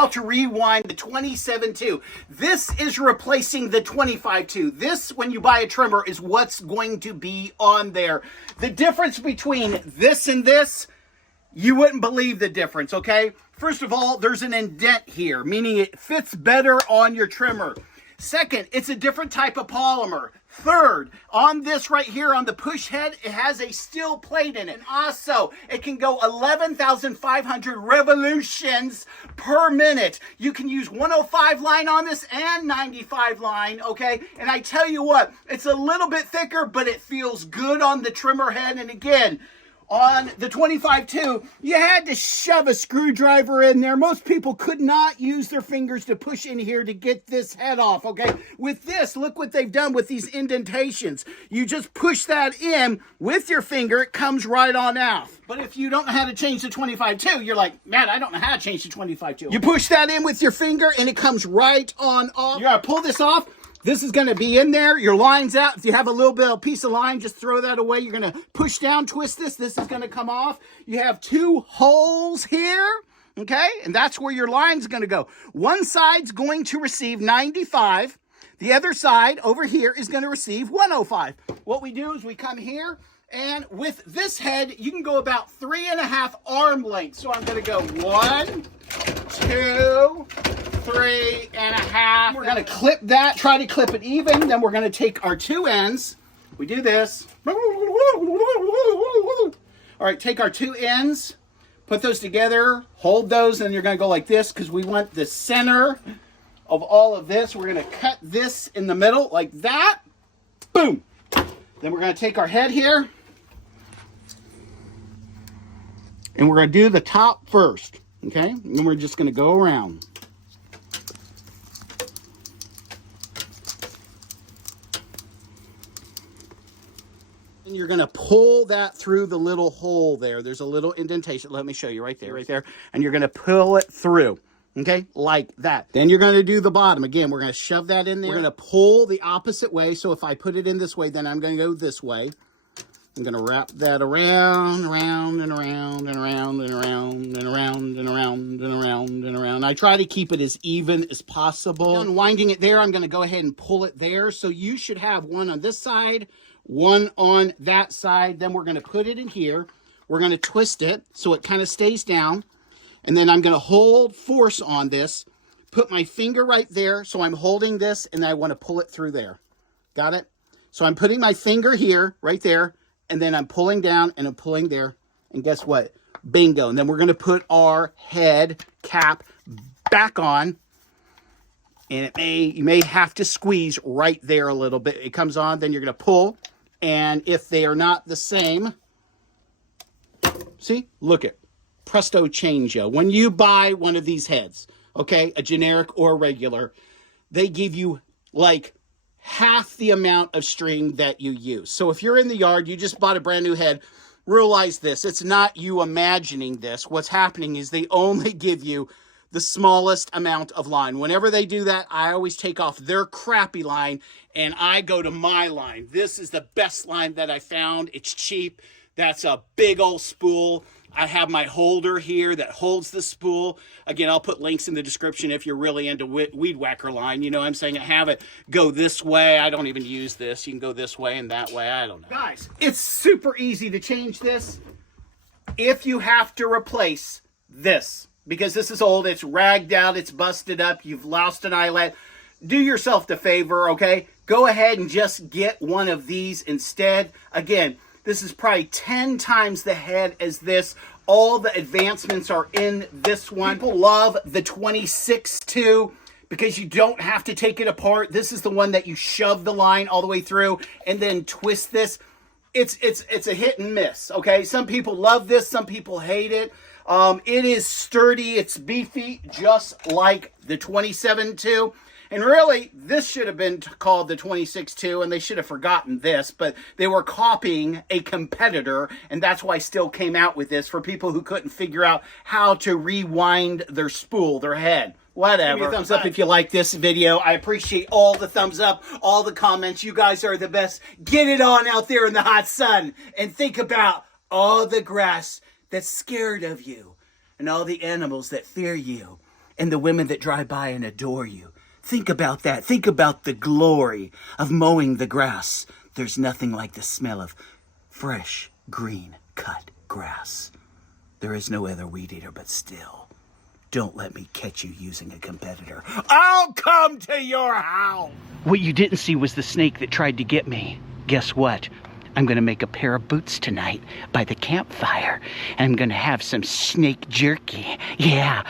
how to rewind the 27.2. This is replacing the 25.2. This, when you buy a trimmer, is what's going to be on there. The difference between this and this, you wouldn't believe the difference, okay? First of all, there's an indent here, meaning it fits better on your trimmer. Second, it's a different type of polymer. Third, on this right here, on the push head, it has a Stihl plate in it. And also, it can go 11,500 revolutions per minute. You can use 105 line on this and 95 line, okay? And I tell you what, it's a little bit thicker, but it feels good on the trimmer head. And again, on the 25.2, you had to shove a screwdriver in there. Most people could not use their fingers to push in here to get this head off, okay? With this, look what they've done with these indentations. You just push that in with your finger, it comes right on off. But if you don't know how to change the 25.2, you're like, man, I don't know how to change the 25.2. You push that in with your finger and it comes right on off. You gotta pull this off. This is going to be in there. Your line's out. If you have a little bit of piece of line, just throw that away. You're going to push down, twist this. This is going to come off. You have two holes here, okay? And that's where your line's going to go. One side's going to receive 95. The other side over here is going to receive 105. What we do is we come here, and with this head, you can go about 3.5 arm lengths. So I'm going to go 1, 2, 3.5. We're going to clip that, try to clip it even. Then we're going to take our two ends. We do this. All right, take our two ends, put those together, hold those, and you're going to go like this because we want the center of all of this. We're going to cut this in the middle like that. Boom. Then we're going to take our head here, and we're going to do the top first, okay? And then we're just going to go around. And you're going to pull that through the little hole there. There's a little indentation. Let me show you right there, right there. And you're going to pull it through, okay, like that. Then you're going to do the bottom. Again, we're going to shove that in there. We're going to pull the opposite way. So if I put it in this way, then I'm going to go this way. I'm going to wrap that around, around, and around, and around, and around, and around, and around, and around, and around. I try to keep it as even as possible. Unwinding it there, I'm going to go ahead and pull it there. So you should have one on this side, one on that side. Then we're going to put it in here. We're going to twist it so it kind of stays down. And then I'm going to hold force on this, put my finger right there. So I'm holding this and I want to pull it through there. Got it? So I'm putting my finger here, right there. And then I'm pulling down and I'm pulling there. And guess what? Bingo. And then we're going to put our head cap back on. And you may have to squeeze right there a little bit. It comes on, then you're going to pull. And if they are not the same, see, look it, presto changeo. When you buy one of these heads, okay, a generic or a regular, they give you like half the amount of string that you use. So if you're in the yard, you just bought a brand new head, realize this, it's not you imagining this. What's happening is they only give you the smallest amount of line. Whenever they do that, I always take off their crappy line and I go to my line. This is the best line that I found. It's cheap. That's a big old spool. I have my holder here that holds the spool. Again, I'll put links in the description if you're really into weed whacker line. You know what I'm saying? I have it go this way. I don't even use this. You can go this way and that way. I don't know. Guys, it's super easy to change this if you have to replace this. Because this is old, it's ragged out, it's busted up, you've lost an eyelet. Do yourself the favor, okay? Go ahead and just get one of these instead. Again, this is probably 10 times the head as this. All the advancements are in this one. People love the 26.2 because you don't have to take it apart. This is the one that you shove the line all the way through and then twist this. It's a hit and miss, okay? Some people love this, some people hate it. It is sturdy, it's beefy, just like the 27.2. And really, this should have been called the 26.2, and they should have forgotten this, but they were copying a competitor, and that's why Stihl came out with this for people who couldn't figure out how to rewind their spool, their head. Whatever. Give me a thumbs up if you like this video. I appreciate all the thumbs up, all the comments. You guys are the best. Get it on out there in the hot sun, and think about all the grass that's scared of you, and all the animals that fear you, and the women that drive by and adore you. Think about that. Think about the glory of mowing the grass. There's nothing like the smell of fresh, green, cut grass. There is no other weed eater but Stihl. Don't let me catch you using a competitor. I'll come to your house! What you didn't see was the snake that tried to get me. Guess what? I'm gonna make a pair of boots tonight by the campfire, and I'm gonna have some snake jerky. Yeah.